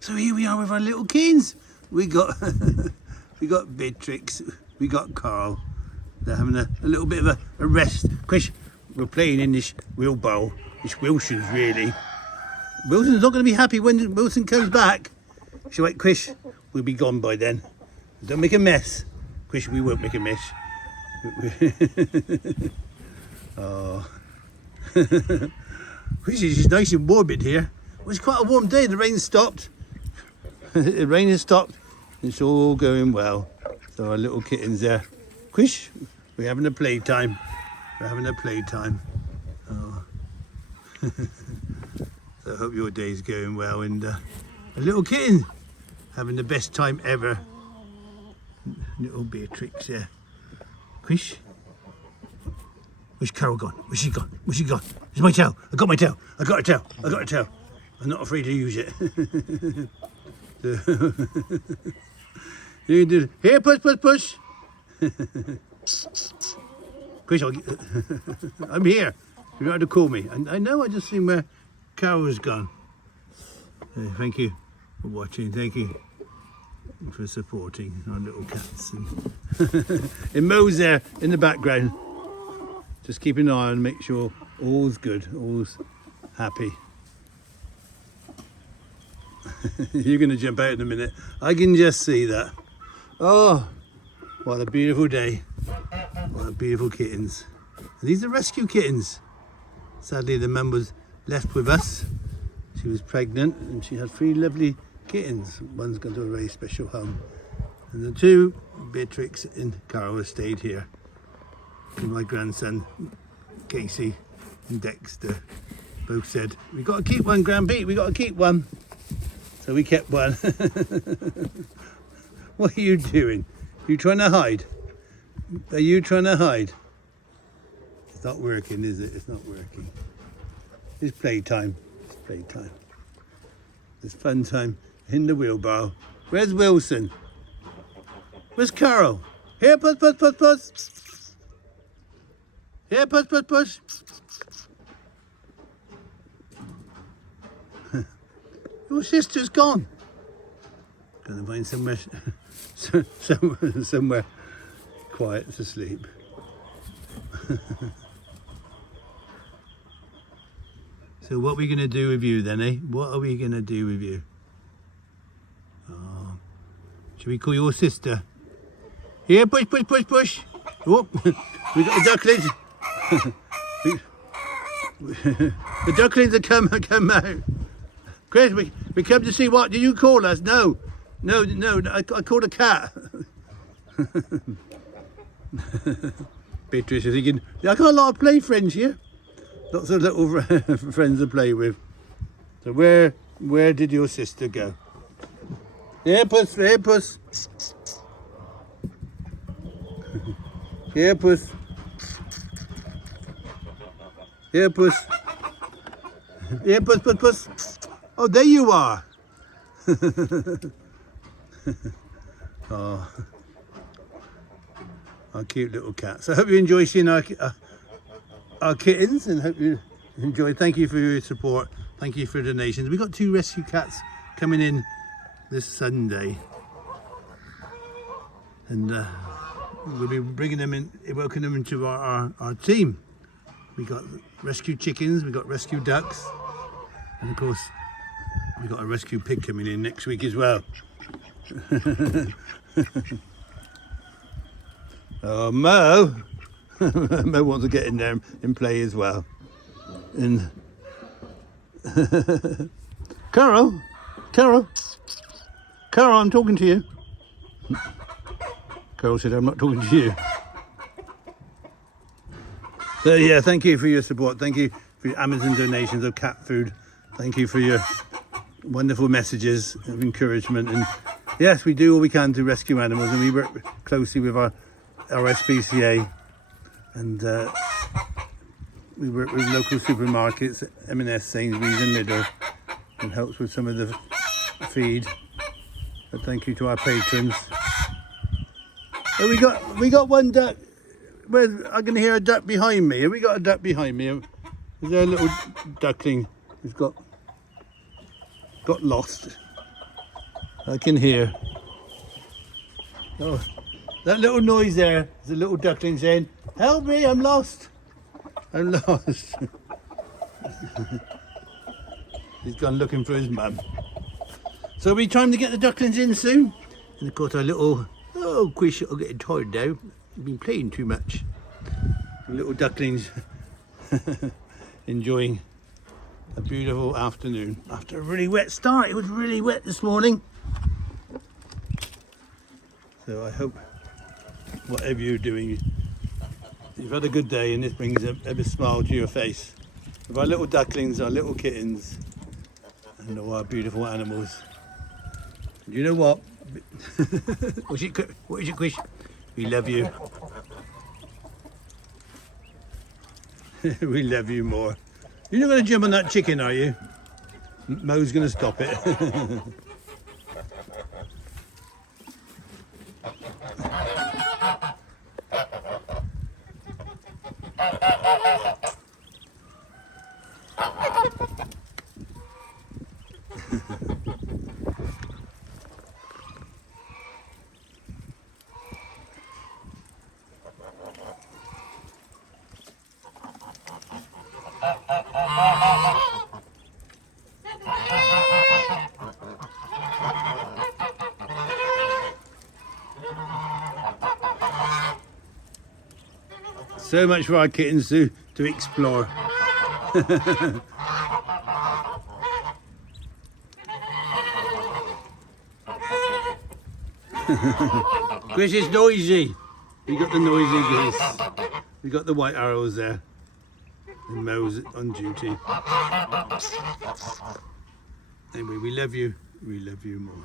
So here we are with our little kittens. We got we got Beatrix, we got Carl. They're having a little bit of a rest. Chris, we're playing in this wheelbarrow. It's Wilson's really. Wilson's not going to be happy when Wilson comes back. So wait, Chris, we'll be gone by then. Don't make a mess. Chris, we won't make a mess. Oh. Chris, it's just nice and warm in here. It was quite a warm day. The rain stopped. The rain has stopped. It's all going well. So our little kittens there. Chris, we're having a playtime. We're having a playtime. Oh. So I hope your day's going well, and a little kitten having the best time ever. Little Beatrix there. Chris? Where's Carol gone? Where's she gone? Where's she gone? It's my tail. I got my tail. I got her tail. I got her tail. I'm not afraid to use it. You can do it. Here, push, push, push. Chris, I'm here. You don't have to call me. I know, I just seen where Carol has gone. Thank you for watching. Thank you for supporting our little cats. And Mo's there in the background. Just keep an eye on, make sure all's good, all's happy. You're going to jump out in a minute. I can just see that. Oh, what a beautiful day. What a beautiful kittens. And these are rescue kittens. Sadly, the mum was left with us. She was pregnant and she had 3 lovely kittens. One's gone to a very special home. And the 2, Beatrix and Carol, have stayed here. And my grandson, Casey and Dexter, both said, "We got to keep one, Grandpete, we got to keep one." So we kept one. What are you doing? You trying to hide? Are you trying to hide? It's not working, is it? It's not working. It's playtime. It's playtime. It's fun time in the wheelbarrow. Where's Wilson? Where's Carol? Here, push, push, push, push. Here, push, push, push. Your sister's gone. Gonna find somewhere, somewhere quiet to sleep. So what are we gonna do with you then, eh? What are we gonna do with you? Oh, should we call your sister? Here, push, push, push, push. Oh, we got the ducklings. The ducklings have come out. Chris, we come to see what? Did you call us? No, I called a cat. Beatrice is thinking, I got a lot of play friends here. Lots of little friends to play with. So where did your sister go? Here, puss, here, puss. Here, puss. Here, puss. Here, puss, puss, puss. Oh, there you are. Oh, our cute little cats. I hope you enjoy seeing our kittens, and hope you enjoy. Thank you for your support. Thank you for donations. We got 2 rescue cats coming in this Sunday, and we'll be bringing them in, welcoming them into our team. We got rescue chickens, we got rescue ducks, and of course we got a rescue pig coming in next week as well. Oh, Mo! Mo wants to get in there and play as well. And Carol, I'm talking to you. Carol said, "I'm not talking to you." So yeah, thank you for your support. Thank you for your Amazon donations of cat food. Thank you for your wonderful messages of encouragement. And yes, we do all we can to rescue animals, and we work closely with our SPCA, and we work with local supermarkets, M&S, Sainsbury's and Lidl, and helps with some of the feed. But thank you to our patrons. Oh, we got one duck. I can hear a duck behind me. Have we got a duck behind me? Is there a little duckling who's got lost? I can hear. Oh, that little noise there is a little duckling saying, "Help me, I'm lost. I'm lost." He's gone looking for his mum. So it'll be time to get the ducklings in soon. And of course our little, oh, Quish will get tired now. He's been playing too much. The little ducklings enjoying a beautiful afternoon after a really wet start. It was really wet this morning. So I hope whatever you're doing, you've had a good day and this brings a smile to your face. With our little ducklings, our little kittens, and all our beautiful animals. And you know what? What is it, Quish? We love you. We love you more. You're not going to jump on that chicken, are you? Mo's going to stop it. So much for our kittens to explore. Chris is noisy. We got the noisy geese. We got the white arrows there. And Mo's on duty. Anyway, we love you. We love you more.